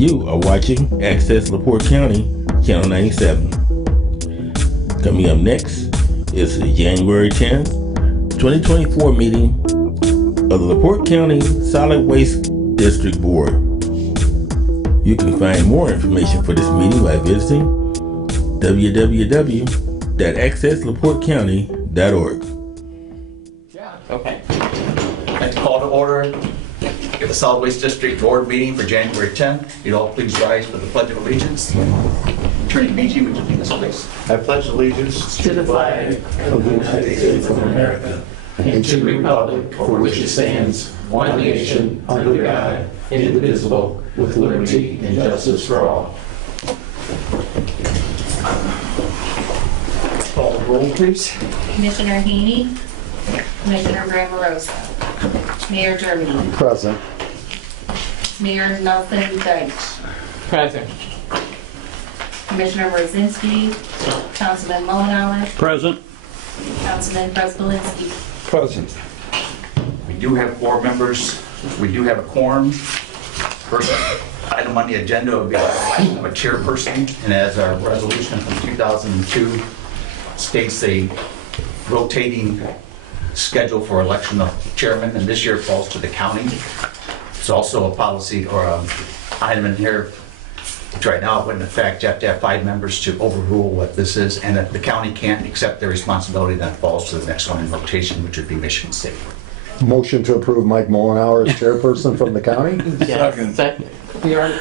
You are watching Access LaPorte County, Channel 97. Coming up next is the January 10th, 2024 meeting of the LaPorte County Solid Waste District Board. You can find more information for this meeting by visiting www.accesslaportecounty.org. Okay. I'd like to call to order the Solid Waste District Board meeting for January 10th. You'd all please rise for the Pledge of Allegiance. Attorney Beachy, would you lead us, please? I pledge allegiance to the flag of the United States of America and to the republic for which it stands, one nation, under God, indivisible, with liberty and justice for all. Call the roll, please. Commissioner Haney, Commissioner Grammarosa, Mayor Germany, present. Mayor Nelson Deitch, Present. Commissioner Rosinski, Councilman Mullenhour, Present. Councilman Prespolinski. Present. We do have 4 members. We do have a quorum. First item on the agenda will be election of a chairperson, and as our resolution from 2002 states, a rotating schedule for election of chairman, and this year falls to the county. It's also a policy or an item in here, which right now wouldn't affect. You have to have 5 members to overrule what this is, and if the county can't accept their responsibility, then it falls to the next one in rotation, which would be Michigan State. Motion to approve Mike Mullenhour as chairperson from the county. Yes. Second. We are,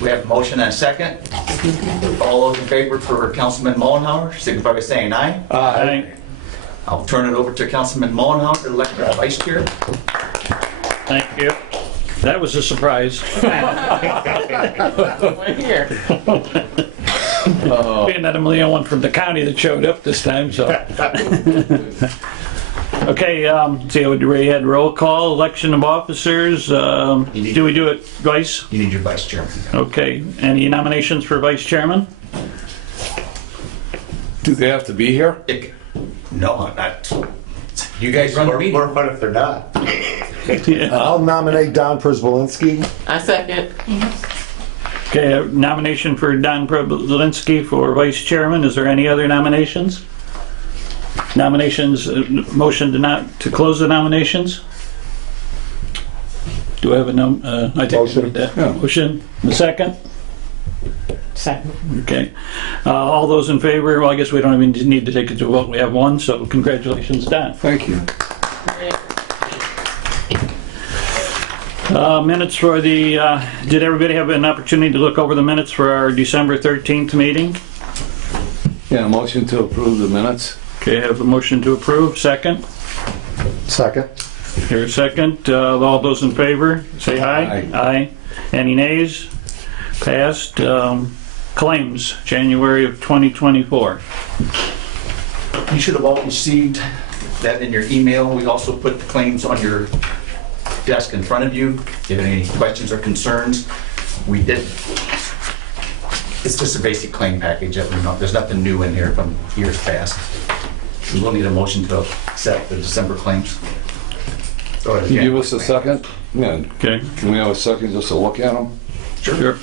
We have a motion and a second. All those in favor for Councilman Mullenhour, signify by saying aye. Aye. I'll turn it over to Councilman Mullenhour to elect our vice chair. Thank you. That was a surprise. we're here. Being that I'm the only one from the county that showed up this time, so. Okay, see, we had roll call, election of officers. Do we do it vice? You need your vice chairman. Okay, any nominations for vice chairman? Do they have to be here? No, not. You guys run the meeting. What if they're not? Yeah. I'll nominate Don Przbolinski. I second. Okay, a nomination for Don Przbolinski for vice chairman. Is there any other nominations? Nominations, motion to close the nominations? Do I have a I think Motion. that. Motion, the second? Second. Okay. All those in favor, well, I guess we don't even need to take it to a vote. We have one, so congratulations, Don. Thank you. Minutes for the, did everybody have an opportunity to look over the minutes for our December 13th meeting? Yeah, motion to approve the minutes. Okay, I have a motion to approve. Second? Second. Here, second. All those in favor, say aye. Aye. Aye. Any nays? Passed. Claims, January of 2024. You should have all received that in your email. We also put the claims on your desk in front of you. If you have any questions or concerns, we did. It's just a basic claim package. There's nothing new in here from years past. We will need a motion to accept the December claims. Can you give us a second? Yeah. Okay. Can we have a second just to look at them? Sure.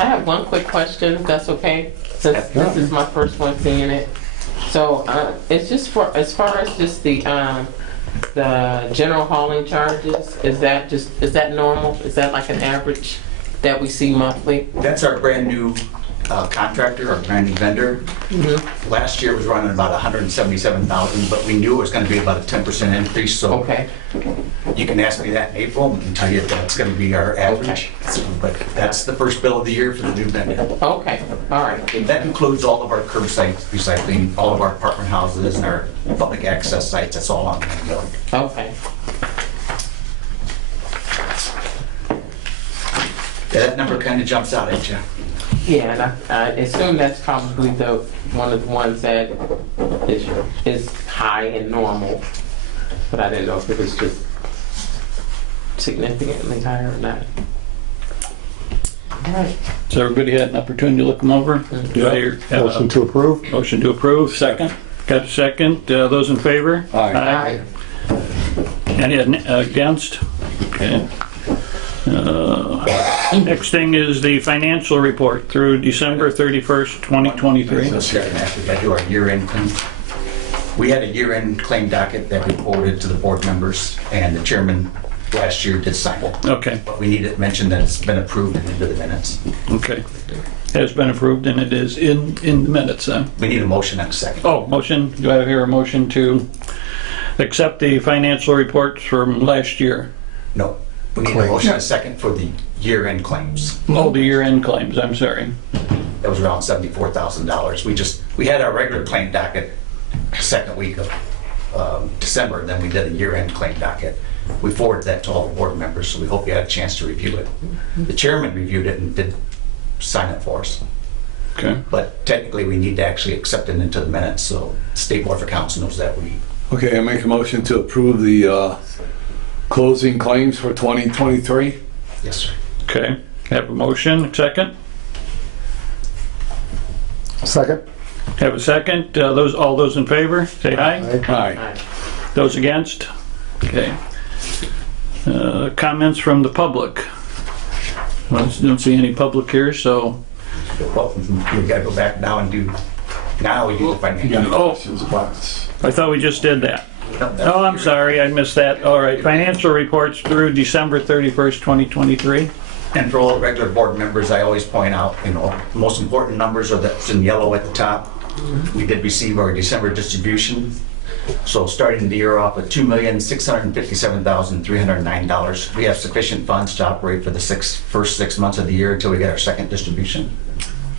I have one quick question, if that's okay, since this is my first one seeing it. So, it's just for, as far as just the general hauling charges, is that normal? Is that like an average that we see monthly? That's our brand new contractor, our brand new vendor. Last year was running about 177,000, but we knew it was going to be about a 10% increase. So Okay. you can ask me that in April and tell you if that's going to be our average. But that's the first bill of the year for the new vendor. Okay, all right. That includes all of our curbside recycling, all of our apartment houses and our public access sites. That's all on the bill. Okay. That number kind of jumps out at you. Yeah, and I assume that's probably one of the ones that is high and normal, but I didn't know if it was just significantly higher or not. All right. So everybody had an opportunity to look them over? Do I hear? Motion to approve? Motion to approve, second. Got a second. Those in favor? Aye. Any against? Okay. Next thing is the financial report through December 31st, 2023. So starting after we do our year-end claim. We had a year-end claim docket that reported to the board members, and the chairman last year did sign it. Okay, But we need to mention that it's been approved and into the minutes. okay. Has been approved and it is in the minutes then. We need a motion and a second. Oh, motion, do I hear a motion to accept the financial reports from last year? No, we need a motion and a second for the year-end claims. Oh, the year-end claims, I'm sorry. That was around $74,000. We had our regular claim docket second week of December, then we did a year-end claim docket. We forwarded that to all the board members, so we hope you had a chance to review it. The chairman reviewed it and did sign it for us. Okay. But technically, we need to actually accept it into the minutes, so State Board of Accounts knows that we, Okay, I make a motion to approve the closing claims for 2023. yes, sir. Okay, have a motion, second? Second? Have a second? All those in favor, say aye. Aye. Those against? Okay. Comments from the public? Well, don't see any public here, so, Well, we gotta go back now and do, now we do the financial. oh, Questions about this? I thought we just did that. Oh, I'm sorry, I missed that. All right, financial reports through December 31st, 2023. And for all regular board members, I always point out, the most important numbers are that's in yellow at the top. We did receive our December distribution. So starting the year off with $2,657,309. We have sufficient funds to operate for the first 6 months of the year until we get our second distribution.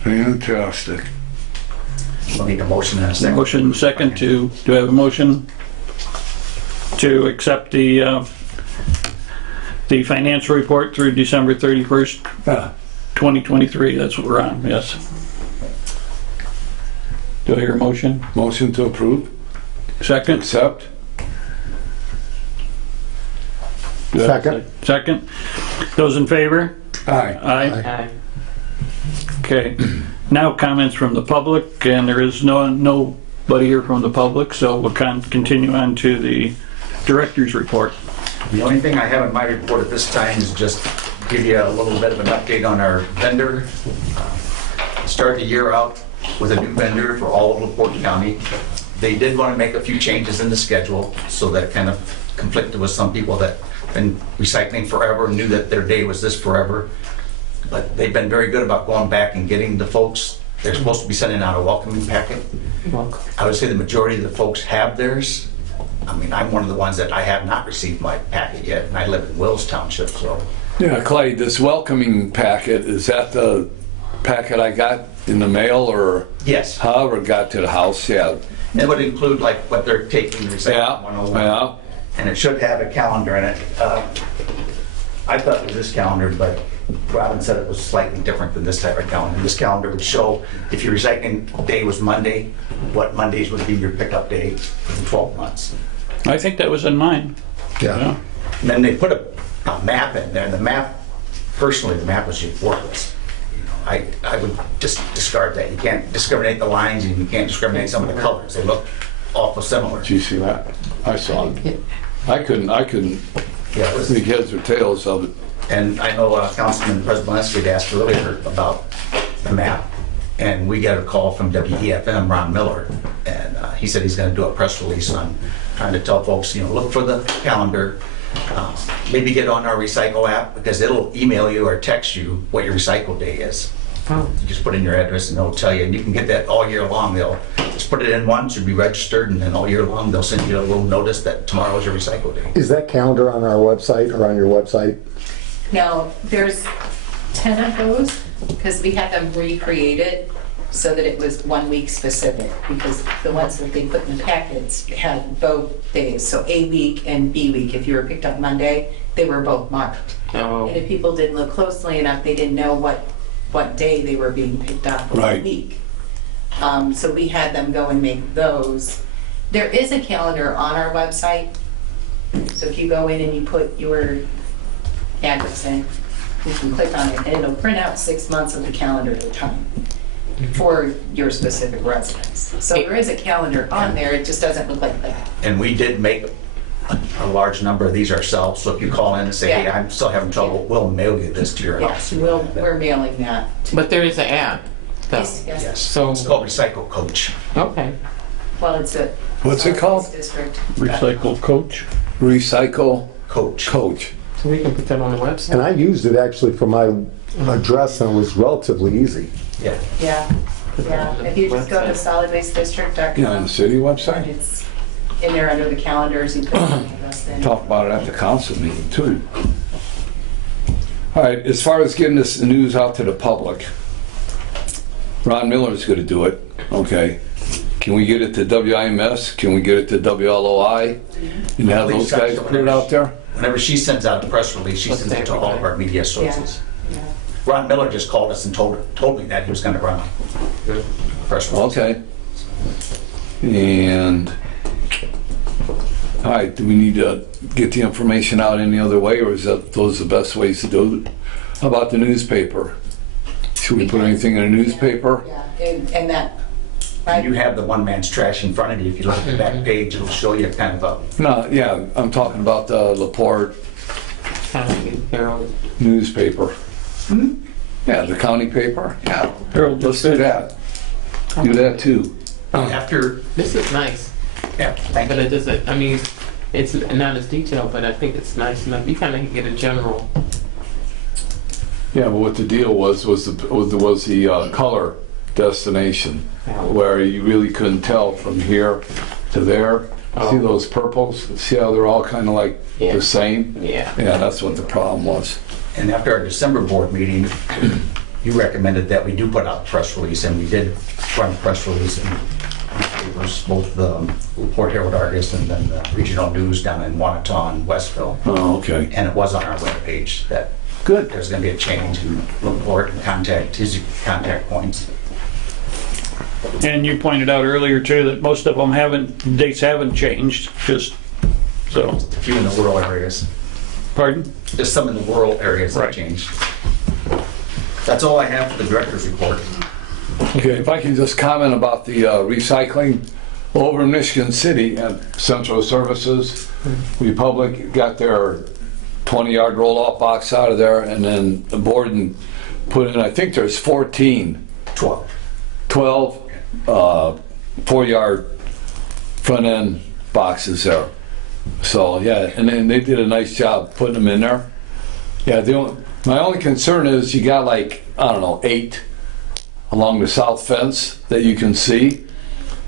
Fantastic. We'll need a motion and a second. Motion second do I have a motion to accept the financial report through December 31st, 2023? That's what we're on, yes. Do I hear a motion? Motion to approve, Second? accept. Do I have a Second. Second. Those in favor? Aye. Aye. Aye. Okay. Now comments from the public, and there is nobody here from the public, so we'll continue on to the director's report. The only thing I have in my report at this time is just give you a little bit of an update on our vendor. Start the year out with a new vendor for all of LaPorte County. They did want to make a few changes in the schedule, so that kind of conflicted with some people that been recycling forever and knew that their day was this forever. But they've been very good about going back and getting the folks. They're supposed to be sending out a welcoming packet. Welcome. I would say the majority of the folks have theirs. I mean, I'm one of the ones that I have not received my packet yet, and I live in Wills Township, so. Yeah, Clay, this welcoming packet, is that the packet I got in the mail or Yes, however it got to the house? Yeah. it would include like what they're taking, recycling 101. Yeah. And it should have a calendar in it. I thought it was this calendar, but Robin said it was slightly different than this type of calendar. This calendar would show if your recycling day was Monday, what Mondays would be your pickup day for 12 months. I think that was in mine. Yeah. And then they put a map in there, and the map, personally, the map was just worthless. I would just discard that. You can't discriminate the lines, and you can't discriminate some of the colors. They look awful similar. Did you see that? I saw it. I couldn't Yeah, it was- make heads or tails of it. And I know Councilman Prespolinski had asked earlier about the map, and we got a call from WEFM, Ron Miller, and he said he's going to do a press release on trying to tell folks, look for the calendar, maybe get on our Recycle app, because it'll email you or text you what your recycle day is. Oh. You just put in your address and it'll tell you, and you can get that all year long. They'll just put it in once, you'll be registered, and then all year long, they'll send you a little notice that tomorrow is your recycle day. Is that calendar on our website or on your website? No, there's 10 of those, because we had them recreated. so that it was 1 week specific, because the ones that they put in the packets had both days. So A week and B week, if you were picked up Monday, they were both marked. Oh, And if people didn't look closely enough, they didn't know what day they were being picked up or Right. what week. So we had them go and make those. There is a calendar on our website. So if you go in and you put your address in, you can click on it and it'll print out 6 months of the calendar at a time for your specific residence. So there is a calendar on there, it just doesn't look like that. And we did make a large number of these ourselves, so if you call in and say, hey, Yeah. I'm still having trouble, we'll mail you this to your house. Yes, we're mailing that. but there is an app, though. Yes, yes. Yes, So- it's called Recycle Coach. Okay. Well, it's a. What's it called? District. Recycle coach. Recycle Coach. coach. So we can put that on the website. And I used it actually for my address and it was relatively easy. Yeah. Yeah, yeah. If you just go to solidwastedistrict.com. Yeah, on the city website. It's in there under the calendars, you put the address in. Talk about it at the council meeting too. All right, as far as getting this news out to the public, Ron Miller's gonna do it, okay? Can we get it to WIMS? Can we get it to WLOI? And have those guys put it out there? Whenever she sends out a press release, she sends it to all of our media sources. Yeah. Ron Miller just called us and told me that he was gonna run a press release. Okay. And, all right, do we need to get the information out any other way, or is that, those the best ways to do it? How about the newspaper? Should we put anything in a newspaper? Yeah, and that, You have the one man's trash in front of you. If you look at the back page, it'll show you kind of a, No, yeah, I'm talking about the LaPorte County Herald. newspaper. Yeah, the county paper, yeah. Harold Let's just do said. that. Do that too. after, This is nice, yeah, thank but you. it doesn't, I mean, it's not as detailed, but I think it's nice enough. You kind of get a general. Yeah, but what the deal was the color destination, where you really couldn't tell from here to there. See those purples? See how they're all kind of like Yeah. the same? Yeah. Yeah, that's what the problem was. And after our December board meeting, you recommended that we do put out a press release, and we did run a press release in newspapers, both the LaPorte Herald Argus and then the regional news down in Wanata and Westville. Oh, okay. And it was on our webpage that Good. there's gonna be a change in LaPorte and his contact points. And you pointed out earlier too that most of them dates haven't changed, just, so, A few in the rural areas, pardon? just some in the rural areas that Right. changed. That's all I have for the director's report. Okay, if I can just comment about the recycling over in Michigan City at Central Services, Republic got their 20-yard roll-off box out of there, and then the board and put in, I think there's 12 4-yard front end boxes there. So yeah, and then they did a nice job putting them in there. Yeah, my only concern is you got like, I don't know, 8 along the south fence that you can see.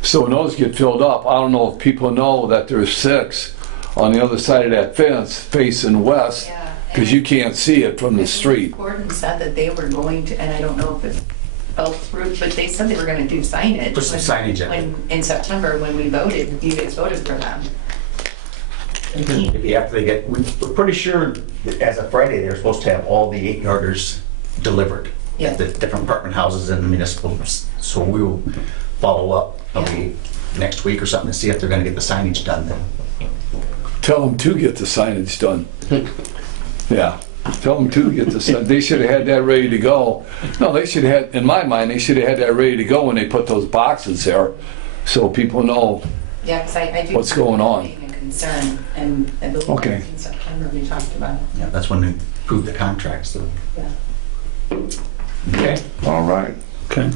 So when those get filled up, I don't know if people know that there's 6 on the other side of that fence facing west, Yeah, because you can't see it from the street. Gordon said that they were going to, and I don't know if it fell through, but they said they were gonna do signage. Put some signage in. In September, when we voted, you guys voted for them. Maybe after they get, we're pretty sure that as of Friday, they're supposed to have all the 8-yarders delivered Yeah. at the different apartment houses and the municipals. So we will follow up maybe next week or something to see if they're gonna get the signage done then. Tell them to get the signage done. Yeah, tell them to get the signage. They should have had that ready to go. No, they should have had, in my mind, they should have had that ready to go when they put those boxes there, so people know. Yeah, because I do. What's going on? Being a concern, and I believe Okay. in September we talked about it. Yeah, that's when they approved the contracts. So. Yeah. Okay. All right. Okay.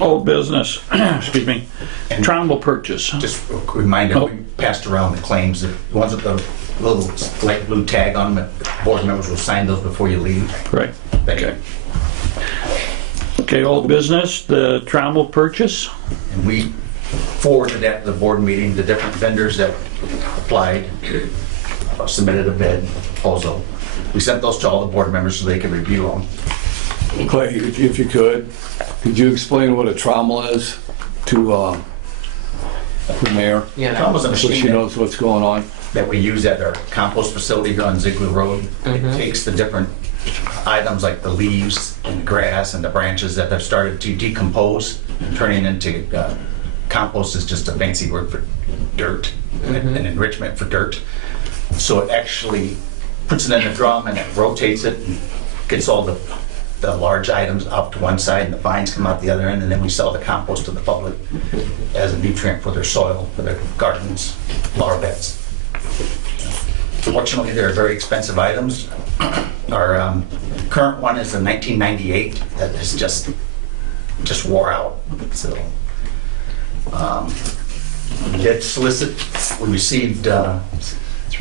Old business, excuse me, And Trumbull purchase. just a quick reminder, Oh. we passed around the claims, the ones with the little light blue tag on them, board members will sign those before you leave. Right. Thank you. Okay, old business, the Trumbull purchase. And we forwarded that to the board meeting, the different vendors that applied, submitted a bid proposal. We sent those to all the board members so they could review them. Clay, if you could you explain what a trommel is to the mayor? You know, Trommel's a So she machine knows what's going on. that we use at our compost facility here on Ziegler Road. It takes the different items like the leaves and the grass and the branches that have started to decompose, turning into compost is just a fancy word for dirt, an enrichment for dirt. So it actually puts it in a drum and it rotates it and gets all the large items up to one side and the fines come out the other end, and then we sell the compost to the public as a nutrient for their soil, for their gardens, flower beds. Fortunately, they're very expensive items. Our current one is a 1998 that is just wore out. So we did solicit. We received 3,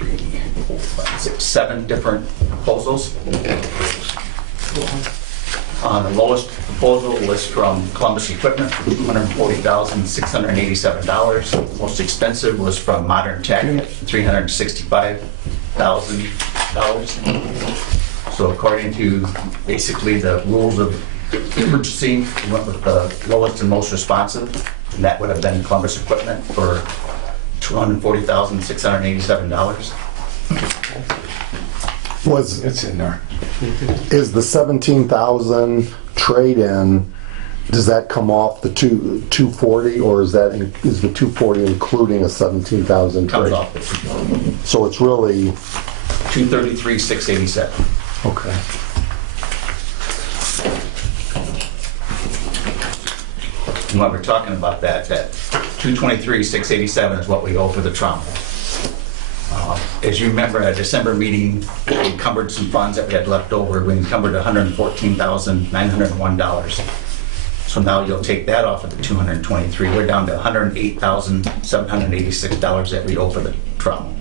4, 5, 6, 7 different proposals. The lowest proposal was from Columbus Equipment for $240,687. Most expensive was from Modern Tech, $365,000. So according to basically the rules of purchasing, we went with the lowest and most responsive, and that would have been Columbus Equipment for $240,687. It's in there. Is the 17,000 trade-in, does that come off the 240, or is the 240 including a 17,000 Comes trade? off the So it's really, $233,687. okay. And while we're talking about that $223,687 is what we owe for the trommel. As you remember, at a December meeting, we encumbered some funds that we had left over. We encumbered $114,901. So now you'll take that off of the $223. We're down to $108,786 that we owe for the trommel.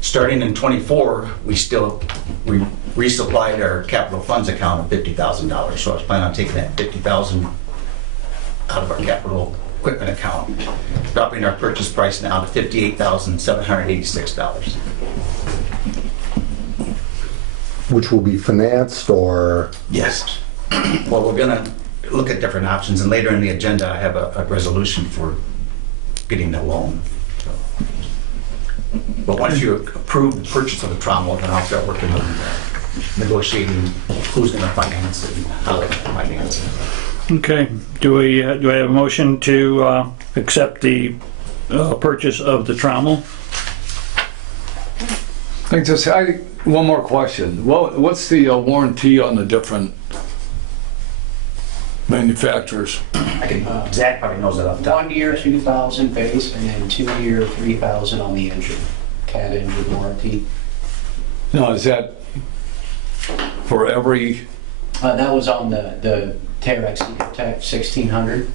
Starting in '24, we resupplied our capital funds account of $50,000. So I was planning on taking that $50,000 out of our capital equipment account, dropping our purchase price now to $58,786. Which will be financed, or? Yes. Well, we're gonna look at different options, and later in the agenda, I have a resolution for getting the loan. So, but once you approve the purchase of the trommel, then I'll start working on negotiating who's gonna finance it and how they're gonna finance it. Okay, do I have a motion to accept the purchase of the trommel? One more question. What's the warranty on the different manufacturers? Zach probably knows that off the top. 1 year, 2,000 base, and then 2 year, 3,000 on the engine, CAT engine warranty. No, is that for every? That was on the Terex Ecotech 1600.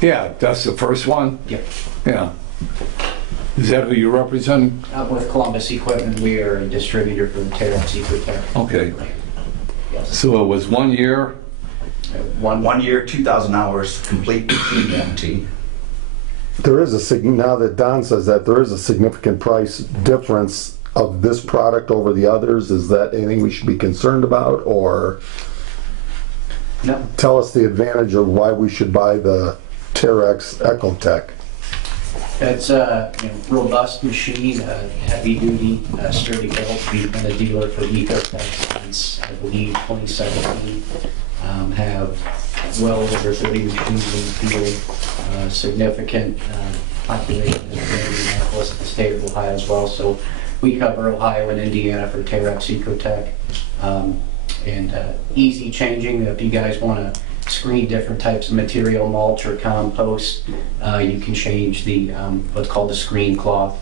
Yeah, that's the first one? Yep. Yeah. Is that who you represent? With Columbus Equipment, we are a distributor for the Terex Ecotech. Okay. Yes. So it was 1 year? 1 year, 2,000 hours, complete warranty. There is now that Don says that, there is a significant price difference of this product over the others. Is that anything we should be concerned about, or No. tell us the advantage of why we should buy the Terex Ecotech? It's a robust machine, heavy duty, sturdy built. We've been a dealer for Ecotech since, I believe, 2017. Have well over 30 machines in the field, significant population in Indianapolis, the state of Ohio as well. So we cover Ohio and Indiana for Terex Ecotech. And easy changing. If you guys want to screen different types of material, mulch or compost, you can change the what's called the screen cloth.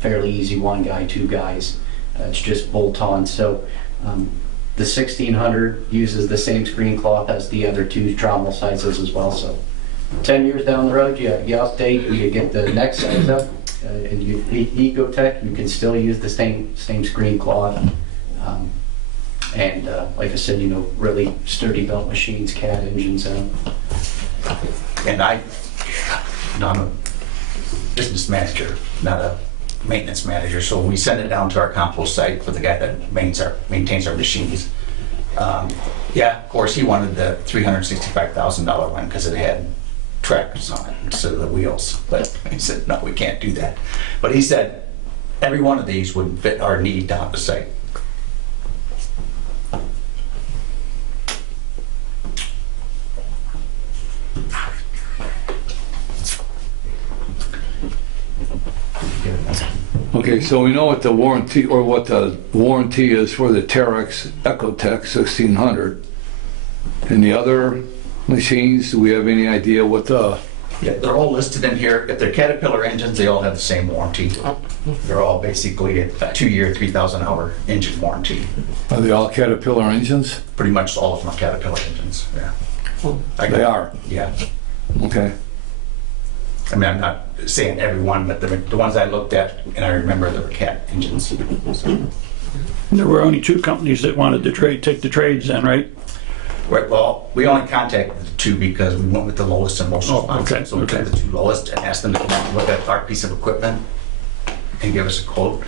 Fairly easy, 1 guy, 2 guys. It's just bolt on. So the 1600 uses the same screen cloth as the other 2 trommel sizes as well. So 10 years down the road, you update, you get the next size up, and you Ecotech, you can still use the same screen cloth. And like I said, really sturdy belt machines, CAT engines. And I'm a business manager, not a maintenance manager, so we send it down to our compost site for the guy that maintains our machines. Yeah, of course, he wanted the $365,000 one because it had tracks on it instead of the wheels. But he said, no, we can't do that. But he said, every one of these would fit our need down the site. Okay, so we know what the warranty is for the Terex Ecotech 1600. And the other machines, do we have any idea what the, Yeah, they're all listed in here. If they're Caterpillar engines, they all have the same warranty. They're all basically a 2-year, 3,000-hour engine warranty. are they all Caterpillar engines? Pretty much all of them are Caterpillar engines, yeah. They are, Yeah. okay. I mean, I'm not saying every one, but the ones I looked at, and I remember they were Cat engines. So, There were only 2 companies that wanted to take the trades then, right? right, well, we only contacted the 2 because we went with the lowest and most Oh, responsive. okay, So we took okay. the 2 lowest and asked them to come out and look at our piece of equipment and give us a quote.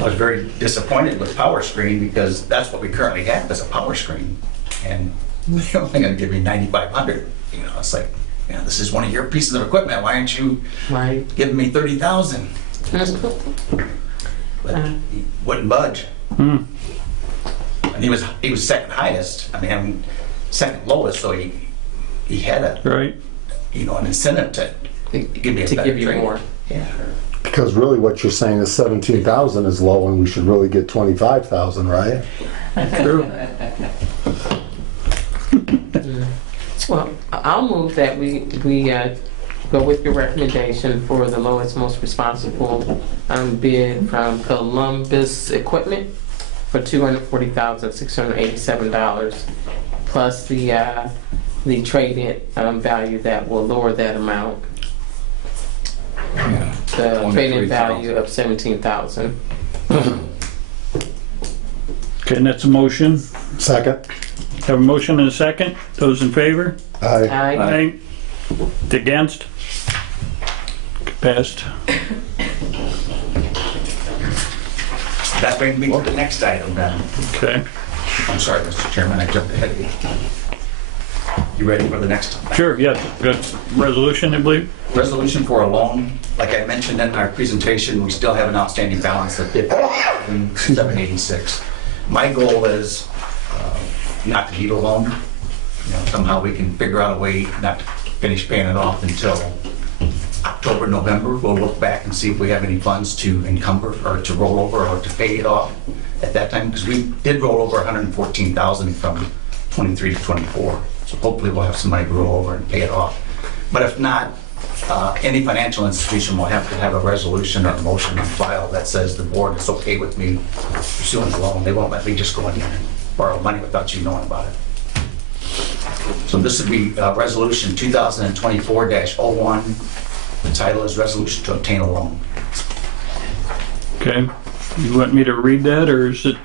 I was very disappointed with Power Screen because that's what we currently have is a Power Screen. And they're only gonna give me 9,500. You know, it's like, you know, this is one of your pieces of equipment. Why aren't you Right. giving me 30,000? But he wouldn't budge. And he was second highest. I mean, second lowest, so he had a, Right? you know, an incentive to give me a To better give you trade. more. Yeah. Because really what you're saying is 17,000 is low and we should really get 25,000, right? True. Well, I'll move that we go with your recommendation for the lowest, most responsible bid from Columbus Equipment for $240,687, plus the trade-in value that will lower that amount. Yeah. The trade-in value of $17,000. Okay, and that's a motion. Second? Have a motion and a second. Those in favor? Aye. Aye. Against? Passed. That brings me to the next item then. Okay. I'm sorry, Mr. Chairman, I jumped ahead of you. You ready for the next? Sure, yeah, good. Resolution, I believe. Resolution for a loan. Like I mentioned in our presentation, we still have an outstanding balance of $50,786. My goal is not to need a loan. You know, somehow we can figure out a way not to finish paying it off until October, November. We'll look back and see if we have any funds to encumber or to roll over or to pay it off at that time, because we did roll over $114,000 from 23 to 24. So hopefully we'll have some money to roll over and pay it off. But if not, any financial institution will have to have a resolution or a motion on file that says the board is okay with me pursuing the loan. They won't let me just go in there and borrow money without you knowing about it. So this would be Resolution 2024-01. The title is Resolution to Obtain a Loan. Okay. You want me to read that, or is it,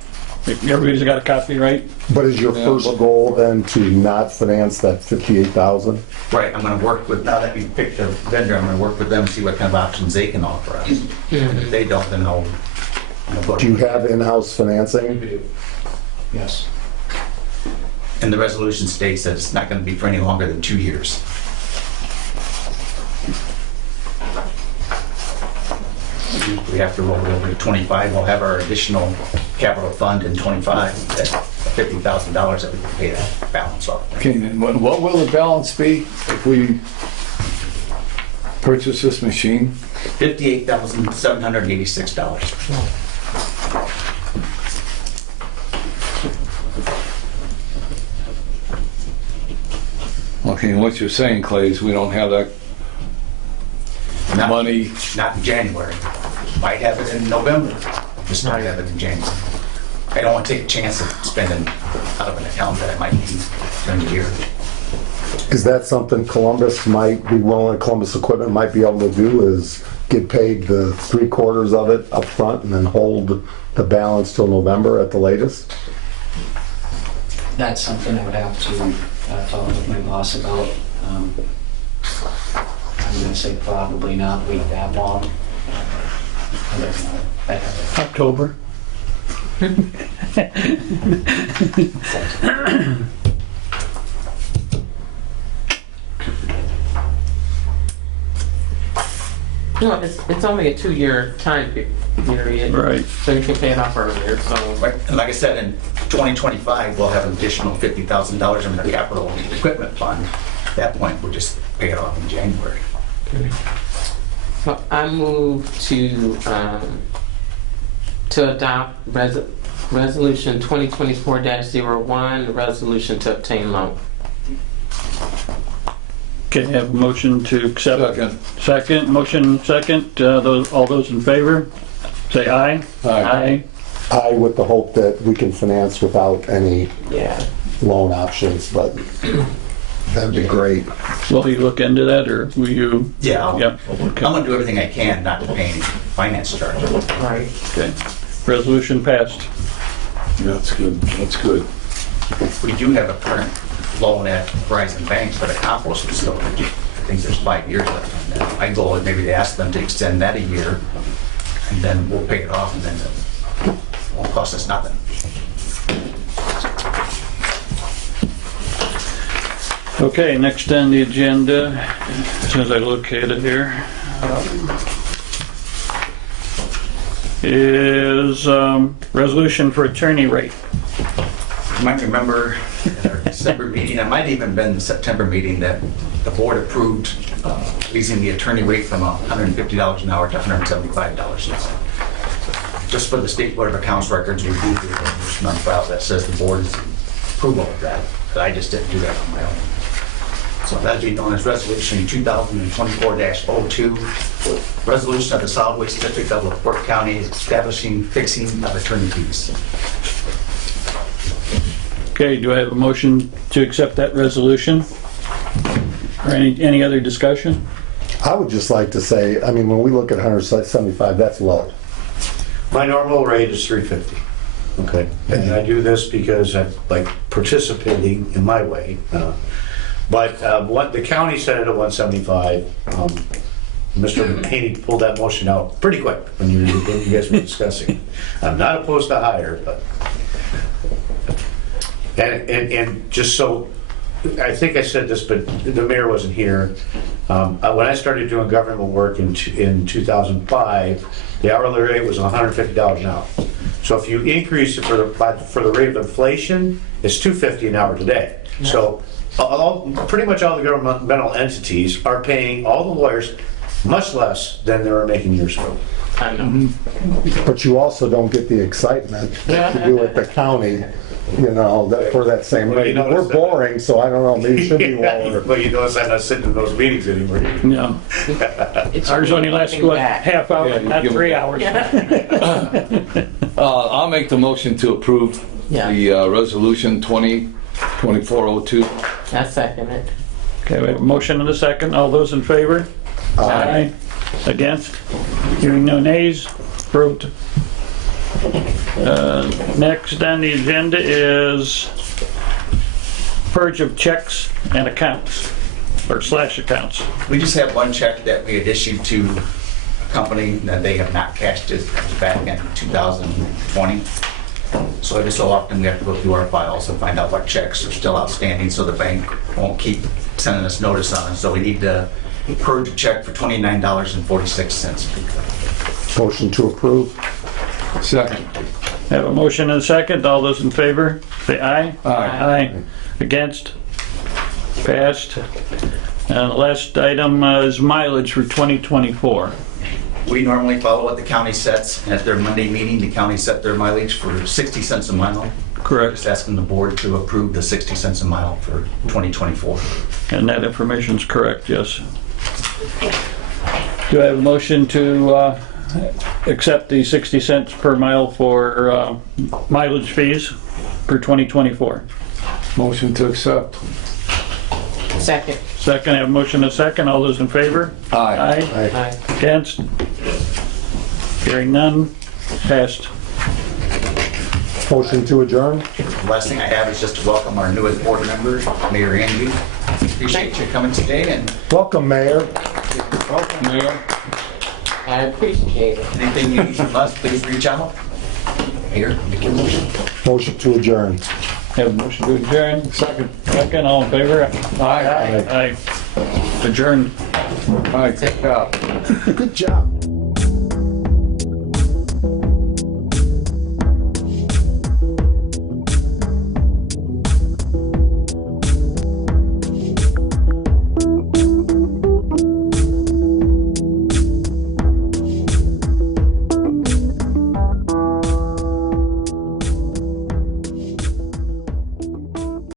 everybody's got a copy, right? But is your first goal then to not finance that 58,000? Right, I'm gonna work with, now that we picked a vendor, I'm gonna work with them, see what kind of options they can offer us. And if they don't, then I'll go. Do you have in-house We financing? do. Yes. And the resolution states that it's not gonna be for any longer than 2 years. We have to roll it over to 25, we'll have our additional capital fund in 25, that $50,000 that we can pay that balance off. Okay, and what will the balance be if we purchase this machine? $58,786. Okay, and what you're saying, Clay, is we don't have that Not- money. Not in January. Might have it in November, just not have it in January. I don't want to take a chance of spending out of an account that I might need during the year. Is that something Columbus might be willing, Columbus Equipment might be able to do, is get paid the 3/4 of it up front and then hold the balance till November at the latest? That's something I would have to talk with my boss about. I'm gonna say probably not wait that long. I don't know. October. No, it's only a 2-year time period. Right. So you can pay it off earlier, so. And like I said, in 2025, we'll have an additional $50,000 in the capital equipment fund. At that point, we'll just pay it off in January. So I move to adopt resolution 2024-01, the resolution to obtain loan. Okay, have a motion to accept. Second. Second, motion second. All those in favor, say aye. Aye. I with the hope that we can finance without any Yeah. loan options, but that'd be great. Will you look into that, or will you? Yeah, I'm Yeah, okay. gonna do everything I can not to pay any finance charges. Right. Okay. Resolution passed. Yeah, that's good. That's good. We do have a current loan at Verizon Bank for the compost facility. I think there's 5 years left on that. My goal is maybe to ask them to extend that a year, and then we'll pay it off, and then it won't cost us nothing. Okay, next on the agenda, as soon as I locate it here, is resolution for attorney rate. You might remember at our December meeting, it might have even been the September meeting, that the board approved raising the attorney rate from $150 an hour to $175 an hour. Just for the State Board of Accounts records, we do the resolution on file that says the board's approval of that, but I just didn't do that on my own. So that'd be known as Resolution 2024-02, resolution of the Solid Waste District of LaPorte County establishing fixing of attorney fees. Okay, do I have a motion to accept that resolution? Or any other discussion? I would just like to say, I mean, when we look at 175, that's low. My normal rate is $350. Okay. And I do this because I like participating in my way. But what the county set it at 175. Mr. Haney pulled that motion out pretty quick when you guys were discussing. I'm not opposed to higher, but and just so I think I said this, but the mayor wasn't here. When I started doing government work in 2005, the hourly rate was $150 an hour. So if you increase it for the rate of inflation, it's $250 an hour today. So pretty much all the governmental entities are paying all the lawyers much less than they were making years ago. I know. But you also don't get the excitement that you do at the county, you know, for that same Well, rate. you notice We're that- boring, so I don't know, maybe it should be lower. But you notice I'm not sitting in those meetings anymore. No. It's Ours only lasts, coming what, back. half hour, Yeah, not give 3 it- hours. I'll make the motion to approve Yeah. the resolution 2024-02. I second it. Okay, we have a motion and a second. All those in favor? Aye. Against? Hearing no nays? Approved. Next on the agenda is purge of checks and accounts, or slash accounts. We just have one check that we had issued to a company that they have not cashed it back in 2020. So every so often we have to go through our files and find out what checks are still outstanding so the bank won't keep sending us notice on it. So we need to purge a check for $29.46. Motion to approve. Second. Have a motion and a second. All those in favor, say aye. Aye. Against? Passed. And the last item is mileage for 2024. We normally follow what the county sets. At their Monday meeting, the county set their mileage for 60 cents a mile. Correct. Just asking the board to approve the 60 cents a mile for 2024. And that information is correct, yes. Do I have a motion to accept the 60 cents per mile for mileage fees for 2024? Motion to accept. Second. Second, I have a motion and a second. All those in favor? Aye. Aye. Aye. Against? Hearing none. Passed. Motion to adjourn. The last thing I have is just to welcome our newest board member, Mayor Andy. Appreciate you coming today, and Welcome, Mayor. Mayor? I appreciate it. anything you need from us, please reach out. Mayor, make your motion. Motion to adjourn. Have a motion to adjourn. Second, all in favor? Aye. Aye. Adjourn. All right, good job. Good job.